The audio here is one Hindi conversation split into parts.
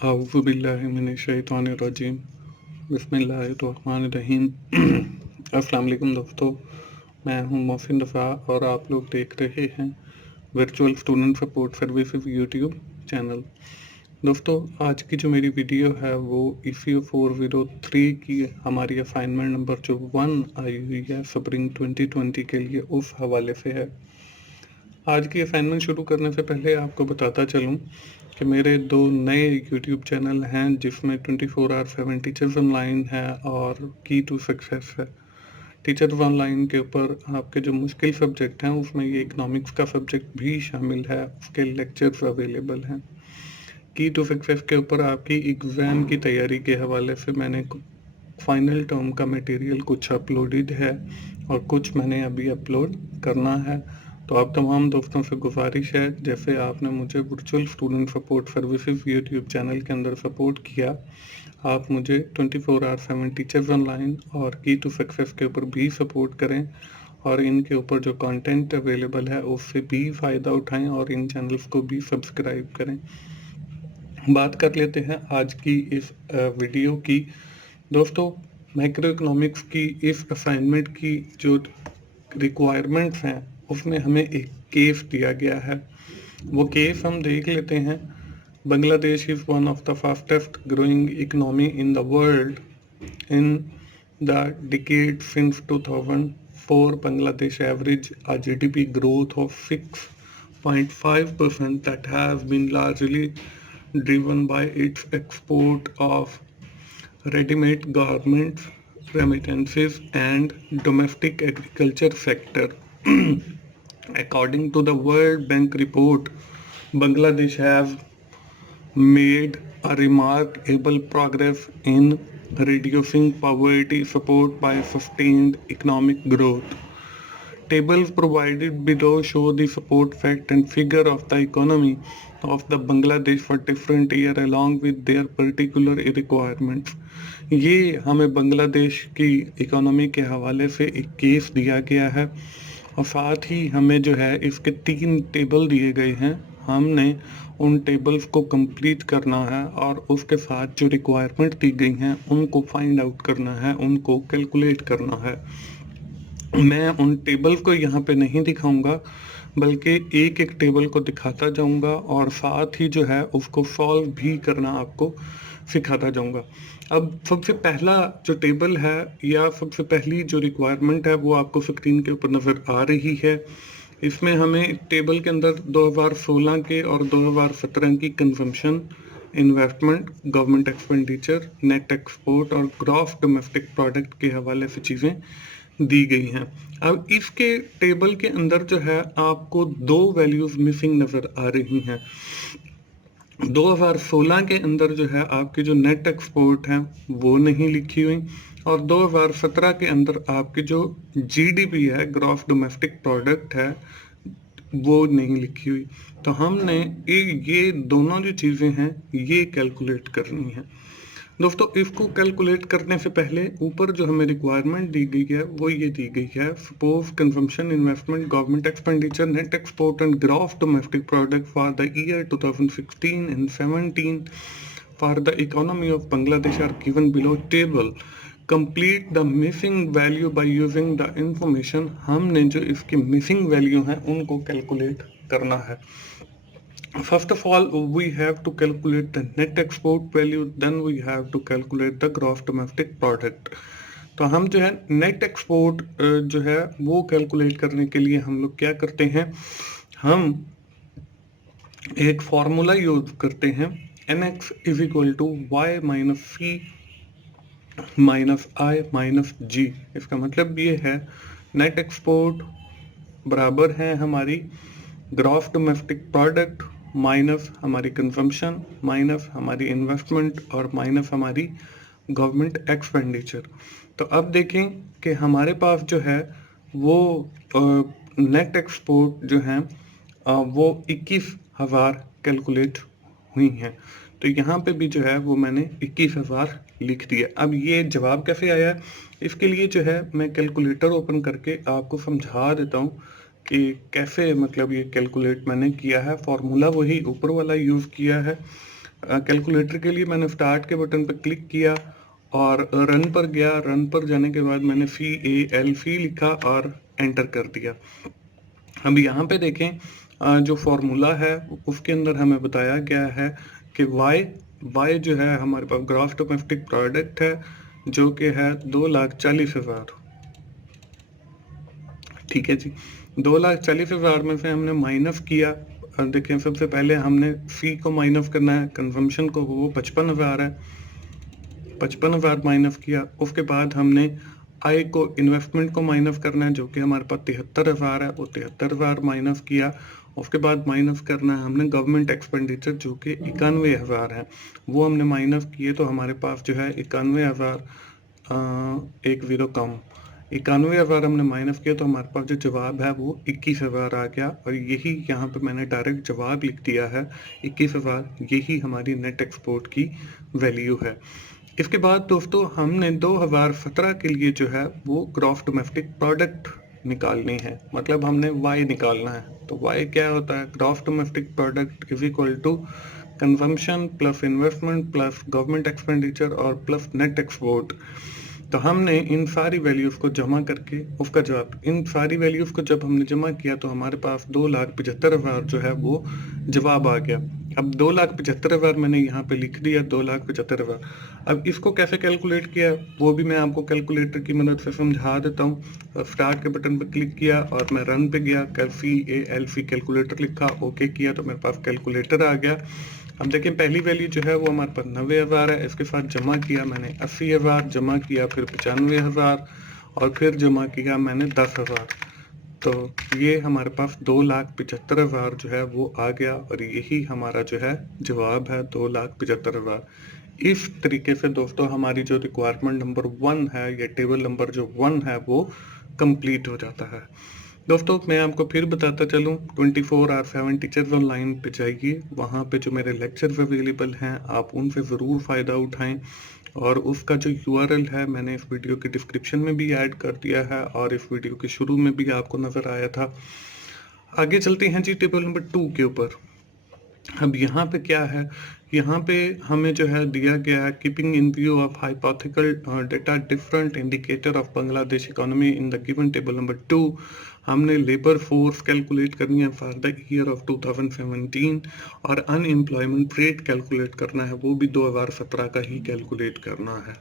औज़ुबिल्लाहिमिनश्शैतानिर्रजीम बिस्मिल्लाहिर्रहमानिर्रहीम। अस्सलाम वालेकुम दोस्तों, मैं हूं मोहसिन रफ़ा और आप लोग देख रहे हैं virtual student support services YouTube channel. दोस्तों, आज की जो मेरी वीडियो है वो ECU 403 की हमारी असाइनमेंट नंबर जो 1 आई हुई है स्प्रिंग 2020 के लिए, उस हवाले से है। आज की असाइनमेंट शुरू करने से पहले आपको बताता चलूं कि मेरे 2 नए यूट्यूब चैनल हैं जिसमें 24/7 टीचर्स ऑनलाइन है और की टू सक्सेस है। टीचर्स ऑनलाइन के ऊपर आपके जो मुश्किल सब्जेक्ट हैं उसमें ये इकोनॉमिक्स का सब्जेक्ट भी शामिल है, उसके लेक्चर्स अवेलेबल हैं। की टू सक्सेस के ऊपर आपकी एग्ज़ाम की तैयारी के हवाले से मैंने फाइनल टर्म का मटेरियल कुछ अपलोडेड है और कुछ मैंने अभी अपलोड करना है। तो आप तमाम दोस्तों से गुजारिश है, जैसे आपने मुझे virtual student support services YouTube channel के अंदर सपोर्ट किया, आप मुझे 24/7 टीचर्स ऑनलाइन और की टू सक्सेस के ऊपर भी सपोर्ट करें और इनके ऊपर जो कंटेंट अवेलेबल है उससे भी फ़ायदा उठाएं और इन चैनल्स को भी सब्सक्राइब करें। बात कर लेते हैं आज की इस वीडियो की। दोस्तों, मैक्रो इकोनॉमिक्स की इस असाइनमेंट की जो रिक्वायरमेंट्स हैं उसमें हमें एक केस दिया गया है। वो केस हम देख लेते हैं। Bangladesh is one of the fastest growing economy in the world in the decade since 2004. Bangladesh average a GDP growth of 6.5% that has been largely driven by its export of ready-made garments, remittances, and domestic agriculture sector. According to the World Bank report, Bangladesh has made a remarkable progress in reducing poverty support by sustained economic growth. Tables provided below show the support fact and figure of the economy of the Bangladesh for different year along with their particular requirements. ये हमें बांग्लादेश की इकोनॉमी के हवाले से एक केस दिया गया है और साथ ही हमें जो है इसके 3 टेबल दिए गए हैं। हमने उन टेबल्स को कंप्लीट करना है और उसके साथ जो रिक्वायरमेंट दी गई हैं उनको फाइंड आउट करना है, उनको कैलकुलेट करना है। मैं उन टेबल को यहाँ पे नहीं दिखाऊंगा, बल्कि एक एक टेबल को दिखाता जाऊंगा और साथ ही जो है उसको सॉल्व भी करना आपको सिखाता जाऊंगा। अब सबसे पहला जो टेबल है या सबसे पहली जो रिक्वायरमेंट है वो आपको स्क्रीन के ऊपर नज़र आ रही है। इसमें हमें टेबल के अंदर 2016 के और 2017 की consumption, investment, government expenditure, net export और ग्रॉस डोमेस्टिक प्रोडक्ट के हवाले से चीज़ें दी गई हैं। अब इसके टेबल के अंदर जो है आपको 2 वैल्यूज़ मिसिंग नज़र आ रही हैं। 2016 के अंदर जो है आपकी जो नेट एक्सपोर्ट है वो नहीं लिखी हुई और 2017 के अंदर आपकी जो GDP है, ग्रॉस डोमेस्टिक प्रोडक्ट है, वो नहीं लिखी हुई। तो हमने ये दोनों जो चीज़ें हैं ये कैलकुलेट करनी है। दोस्तों, इसको कैलकुलेट करने से पहले ऊपर जो हमें रिक्वायरमेंट दी गई है वो ये दी गई है। Suppose consumption, investment, government expenditure, net export and gross domestic product for the year 2016 and 17 for the economy of Bangladesh are given below table. Complete the missing value by using the information. हमने जो इसकी मिसिंग वैल्यू हैं उनको कैलकुलेट करना है। First of all, we have to calculate the net export value, then we have to calculate the gross domestic product. तो हम जो है नेट एक्सपोर्ट जो है वो कैलकुलेट करने के लिए हम लोग क्या करते हैं, हम एक फॉर्मूला यूज करते हैं, NX is equal to Y minus C minus I minus G. इसका मतलब ये है नेट एक्सपोर्ट बराबर है हमारी ग्रॉस डोमेस्टिक प्रोडक्ट माइनस हमारी कंजम्पशन माइनस हमारी इन्वेस्टमेंट और माइनस हमारी गवर्नमेंट एक्सपेंडिचर। तो अब देखें कि हमारे पास जो है वो नेट एक्सपोर्ट जो है वो 21,000 कैलकुलेट हुई हैं। तो यहाँ पे भी जो है वो मैंने 21,000 लिख दिया। अब ये जवाब कैसे आया, इसके लिए जो है मैं कैलकुलेटर ओपन करके आपको समझा देता हूँ कि कैसे मतलब ये कैलकुलेट मैंने किया है। फॉर्मूला वही ऊपर वाला यूज़ किया है। कैलकुलेटर के लिए मैंने स्टार्ट के बटन पर क्लिक किया और रन पर गया। रन पर जाने के बाद मैंने FEAL फी लिखा और एंटर कर दिया। अब यहाँ पे देखें जो फॉर्मूला है उसके अंदर हमें बताया गया है कि y जो है हमारे पास ग्रॉस डोमेस्टिक प्रोडक्ट है जो कि है 2,40,000। ठीक है जी, 2,40,000 में से हमने माइनस किया। देखें सबसे पहले हमने फी को माइनस करना है, कंजम्पशन को, वो 55,000 है, 55,000 माइनस किया। उसके बाद हमने आई को, इन्वेस्टमेंट को माइनस करना है जो कि हमारे पास 73,000 है, वो 73,000 माइनस किया। उसके बाद माइनस करना है हमने गवर्नमेंट एक्सपेंडिचर जो कि 91,000 है, वो हमने माइनस किए। तो हमारे पास जो है 91,000 एक ज़ीरो कम 91,000 हमने माइनस किया, तो हमारे पास जो जवाब है वो 21,000 आ गया। और यही यहाँ पे मैंने डायरेक्ट जवाब लिख दिया है 21,000, यही हमारी नेट एक्सपोर्ट की वैल्यू है। इसके बाद दोस्तों हमने 2017 के लिए जो है वो ग्रॉस डोमेस्टिक प्रोडक्ट निकालनी है, मतलब हमने वाई निकालना है। तो वाई क्या होता है? Gross domestic product is equal to consumption plus investment plus government expenditure और प्लस नेट एक्सपोर्ट। तो हमने इन सारी वैल्यूज़ को जमा करके उसका जवाब, इन सारी वैल्यूज़ को जब हमने जमा किया तो हमारे पास 2,75,000 जो है वो जवाब आ गया। अब 2,75,000 मैंने यहाँ पे लिख दिया, 2,75,000। अब इसको कैसे कैलकुलेट किया वो भी मैं आपको कैलकुलेटर की मदद से समझा देता हूँ। स्टार्ट के बटन पर क्लिक किया और मैं रन पे गया, FEAL कैलकुलेटर लिखा, ओके किया तो मेरे पास कैलकुलेटर आ गया। अब देखिए पहली वैल्यू जो है वो हमारे पास 90,000 है, इसके साथ जमा किया मैंने 80,000, जमा किया फिर 95,000 और फिर जमा किया मैंने 10,000। तो ये हमारे पास 2,75,000 जो है वो आ गया और यही हमारा जो है जवाब है 2,75,000। इस तरीके से दोस्तों हमारी जो रिक्वायरमेंट नंबर 1 है या टेबल नंबर जो 1 है वो कंप्लीट हो जाता है। दोस्तों मैं आपको फिर बताता चलूँ, 24/7 टीचर्स ऑनलाइन पे जाइए, वहाँ पे जो मेरे लेक्चर्स अवेलेबल हैं आप उनसे ज़रूर फ़ायदा उठाएं। और उसका जो URL है मैंने इस वीडियो के डिस्क्रिप्शन में भी ऐड कर दिया है और इस वीडियो के शुरू में भी आपको नज़र आया था। आगे चलते हैं जी टेबल नंबर 2 के ऊपर। अब यहाँ पे क्या है, यहाँ पे हमें जो है दिया गया है keeping in view of hypothetical data different indicator of Bangladesh economy in the given table number 2। हमने लेबर फोर्स कैलकुलेट करनी है फॉर द ईयर ऑफ 2017 और अनएम्प्लॉयमेंट रेट कैलकुलेट करना है, वो भी 2017 का ही कैलकुलेट करना है।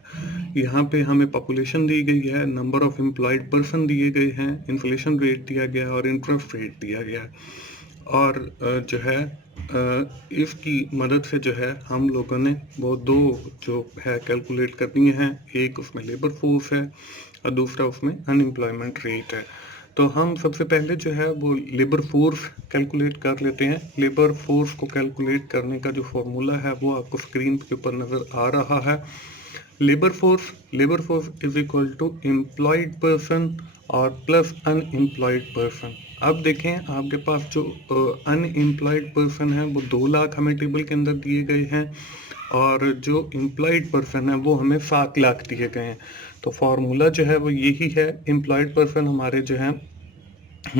यहाँ पे हमें पॉपुलेशन दी गई है, नंबर ऑफ एम्प्लॉयड पर्सन दिए गए हैं, इन्फ्लेशन रेट दिया गया है और इंटरेस्ट रेट दिया गया है। और जो है इसकी मदद से जो है हम लोगों ने वो दो जो है कैलकुलेट करनी है, एक उसमें लेबर फोर्स है और दूसरा उसमें अनएम्प्लॉयमेंट रेट है। तो हम सबसे पहले जो है वो लेबर फोर्स कैलकुलेट कर लेते हैं। लेबर फोर्स को कैलकुलेट करने का जो फॉर्मूला है वो आपको स्क्रीन के ऊपर नज़र आ रहा है। Labour force is equal to employed person और प्लस अनएम्प्लॉयड पर्सन। अब देखें आपके पास जो अनएम्प्लॉयड पर्सन है वो 2 लाख हमें टेबल के अंदर दिए गए हैं और जो एम्प्लॉयड पर्सन है वो हमें 7 लाख दिए गए हैं। तो फॉर्मूला जो है वो यही है, एम्प्लॉयड पर्सन हमारे जो हैं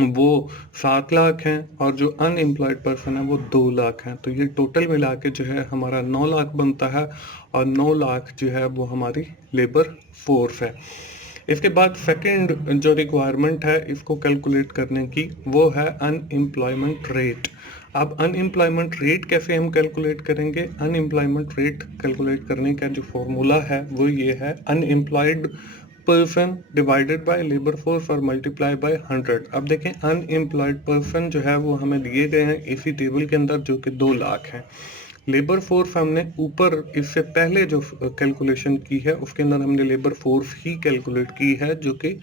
वो 7 लाख हैं और जो अनएम्प्लॉयड पर्सन है वो 2 लाख हैं। तो ये टोटल मिला के जो है हमारा 9 लाख बनता है और 9 लाख जो है वो हमारी लेबर फोर्स है। इसके बाद सेकंड जो रिक्वायरमेंट है इसको कैलकुलेट करने की वो है अनएम्प्लॉयमेंट रेट। अब अनएम्प्लॉयमेंट रेट कैसे हम कैलकुलेट करेंगे? अनएम्प्लॉयमेंट रेट कैलकुलेट करने का जो फॉर्मूला है वो ये है, unemployed person divided by labour force और मल्टीप्लाई बाय 100। अब देखें अनएम्प्लॉयड पर्सन जो है वो हमें दिए गए हैं इसी टेबल के अंदर जो कि 2 लाख हैं। लेबर फोर्स हमने ऊपर इससे पहले जो कैलकुलेशन की है उसके अंदर हमने लेबर फोर्स ही कैलकुलेट की है जो कि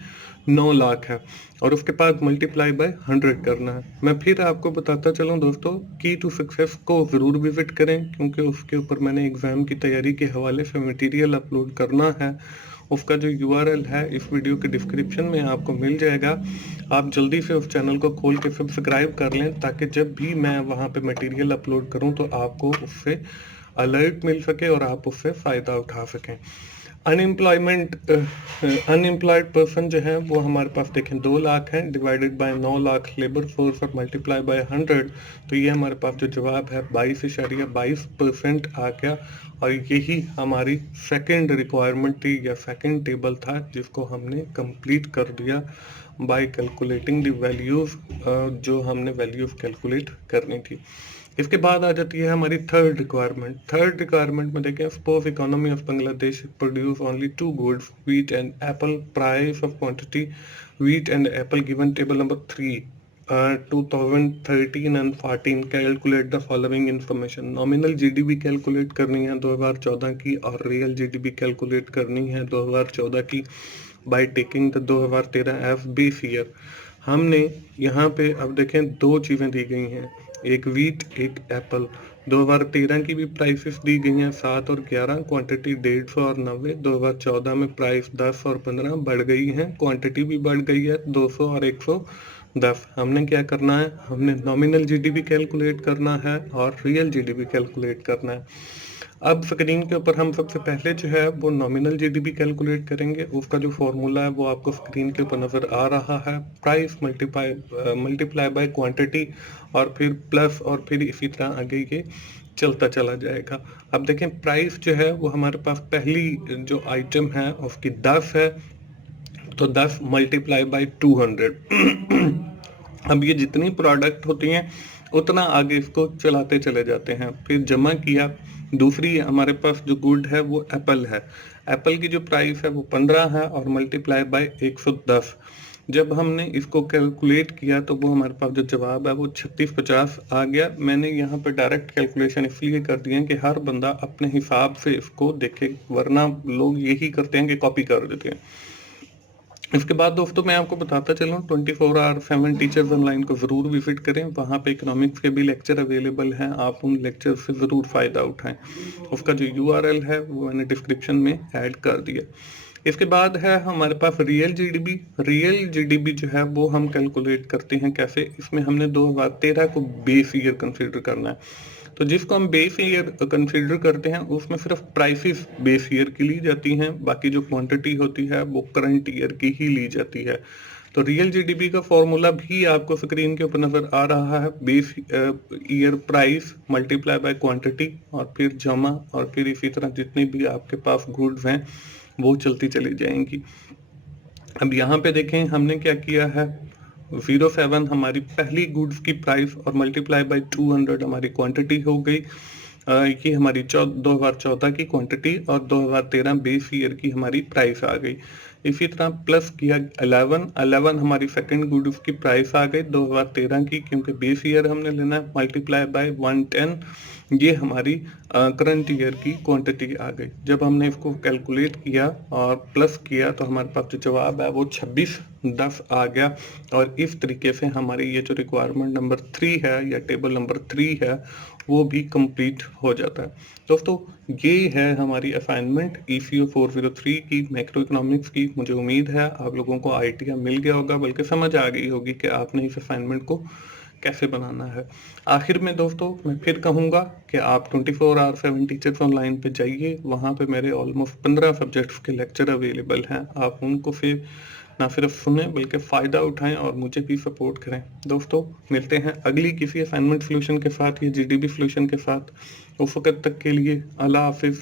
9 लाख है और उसके बाद मल्टीप्लाई बाय 100 करना है। मैं फिर आपको बताता चलूँ दोस्तों, की टू सक्सेस को ज़रूर विजिट करें क्योंकि उसके ऊपर मैंने एग्ज़ाम की तैयारी के हवाले से मटेरियल अपलोड करना है। उसका जो URL है इस वीडियो के डिस्क्रिप्शन में आपको मिल जाएगा। आप जल्दी से उस चैनल को खोल के सब्सक्राइब कर लें ताकि जब भी मैं वहाँ पे मटेरियल अपलोड करूँ तो आपको उससे अलर्ट मिल सके और आप उससे फ़ायदा उठा सकें। अनएम्प्लॉयमेंट अनएम्प्लॉयड पर्सन जो है वो हमारे पास देखें 2 लाख हैं, divided by 9 lakh labour force और मल्टीप्लाई बाय 100, तो ये हमारे पास जो जवाब है 22.22% आ गया। और यही हमारी सेकंड रिक्वायरमेंट थी या सेकंड टेबल था जिसको हमने कंप्लीट कर दिया बाय कैलकुलेटिंग द वैल्यूज, जो हमने वैल्यूज कैलकुलेट करनी थी। इसके बाद आ जाती है हमारी थर्ड रिक्वायरमेंट। थर्ड रिक्वायरमेंट में देखें, suppose economy of Bangladesh produce only 2 goods, wheat and Apple, price of quantity wheat and Apple given table number 3 2013 and 14, calculate the following information. Nominal GDP calculate करनी है 2014 की और रियल जीडीपी कैलकुलेट करनी है 2014 की by taking the 2013 as base year. हमने यहाँ पे अब देखें 2 चीज़ें दी गई हैं, एक वीट एक एप्पल। 2013 की भी प्राइसेस दी गई हैं 7 और 11, क्वांटिटी 150 और 90। 2014 में प्राइस 10 और 15 बढ़ गई हैं, क्वांटिटी भी बढ़ गई है 200 और 110। हमने क्या करना है, हमने नॉमिनल जीडीपी कैलकुलेट करना है और रियल जीडीपी कैलकुलेट करना है। अब स्क्रीन के ऊपर हम सबसे पहले जो है वो नॉमिनल जीडीपी कैलकुलेट करेंगे। उसका जो फॉर्मूला है वो आपको स्क्रीन के ऊपर नज़र आ रहा है, प्राइस मल्टीप्लाई बाय क्वांटिटी और फिर प्लस और फिर इसी तरह आगे ये चलता चला जाएगा। अब देखें प्राइस जो है वो हमारे पास पहली जो आइटम है उसकी 10 है, तो 10 मल्टीप्लाई बाय 200। अब ये जितनी प्रोडक्ट होती हैं उतना आगे इसको चलाते चले जाते हैं। फिर जमा किया, दूसरी हमारे पास जो गुड है वो एप्पल है। एप्पल की जो प्राइस है वो 15 है और मल्टीप्लाई बाय 110। जब हमने इसको कैलकुलेट किया तो वो हमारे पास जो जवाब है वो 3650 आ गया। मैंने यहाँ पे डायरेक्ट कैलकुलेशन इसलिए कर दिए कि हर बंदा अपने हिसाब से इसको देखे, वरना लोग यही करते हैं कि कॉपी कर देते हैं। इसके बाद दोस्तों मैं आपको बताता चलूँ 24/7 टीचर्स ऑनलाइन को ज़रूर विजिट करें, वहाँ पे इकोनॉमिक्स के भी लेक्चर अवेलेबल हैं, आप उन लेक्चर से ज़रूर फ़ायदा उठाएं। उसका जो URL है वो मैंने डिस्क्रिप्शन में ऐड कर दिया। इसके बाद है हमारे पास रियल जीडीपी। रियल जीडीपी जो है वो हम कैलकुलेट करते हैं कैसे, इसमें हमने 2013 को बेस ईयर कंसिडर करना है। तो जिसको हम बेस ईयर कंसीडर करते हैं उसमें सिर्फ प्राइसेस बेस ईयर की ली जाती हैं, बाकी जो क्वांटिटी होती है वो करंट ईयर की ही ली जाती है। तो रियल जीडीपी का फॉर्मूला भी आपको स्क्रीन के ऊपर नजर आ रहा है, base year price multiply by quantity और फिर जमा और फिर इसी तरह जितनी भी आपके पास गुड्स हैं वो चलती चली जाएंगी। अब यहाँ पे देखें हमने क्या किया है, 07 हमारी पहली गुड्स की प्राइस और मल्टीप्लाई बाय 200 हमारी क्वांटिटी हो गई। ये हमारी 2014 की क्वांटिटी और 2013 बेस ईयर की हमारी प्राइस आ गई। इसी तरह प्लस किया 11 हमारी सेकंड गुड्स की प्राइस आ गई 2013 की, क्योंकि बेस ईयर हमने लेना है, मल्टीप्लाई बाय 110 ये हमारी करंट ईयर की क्वांटिटी आ गई। जब हमने इसको कैलकुलेट किया और प्लस किया तो हमारे पास जो जवाब है वो 2610 आ गया। और इस तरीके से हमारी ये जो रिक्वायरमेंट नंबर 3 है या टेबल नंबर 3 है वो भी कंप्लीट हो जाता है। दोस्तों ये है हमारी असाइनमेंट ECO 403 की मैक्रो इकोनॉमिक्स की। मुझे उम्मीद है आप लोगों को आइडिया मिल गया होगा, बल्कि समझ आ गई होगी कि आपने इस असाइनमेंट को कैसे बनाना है। आखिर में दोस्तों मैं फिर कहूँगा कि आप 24/7 टीचर्स ऑनलाइन पे जाइए, वहाँ पे मेरे ऑलमोस्ट 15 सब्जेक्ट्स के लेक्चर अवेलेबल हैं। आप उनको फिर ना सिर्फ सुने बल्कि फ़ायदा उठाएं और मुझे भी सपोर्ट करें। दोस्तों मिलते हैं अगली किसी असाइनमेंट सोल्यूशन के साथ या GDP सोल्यूशन के साथ। उस वक्त तक के लिए अल्लाह हाफिज़।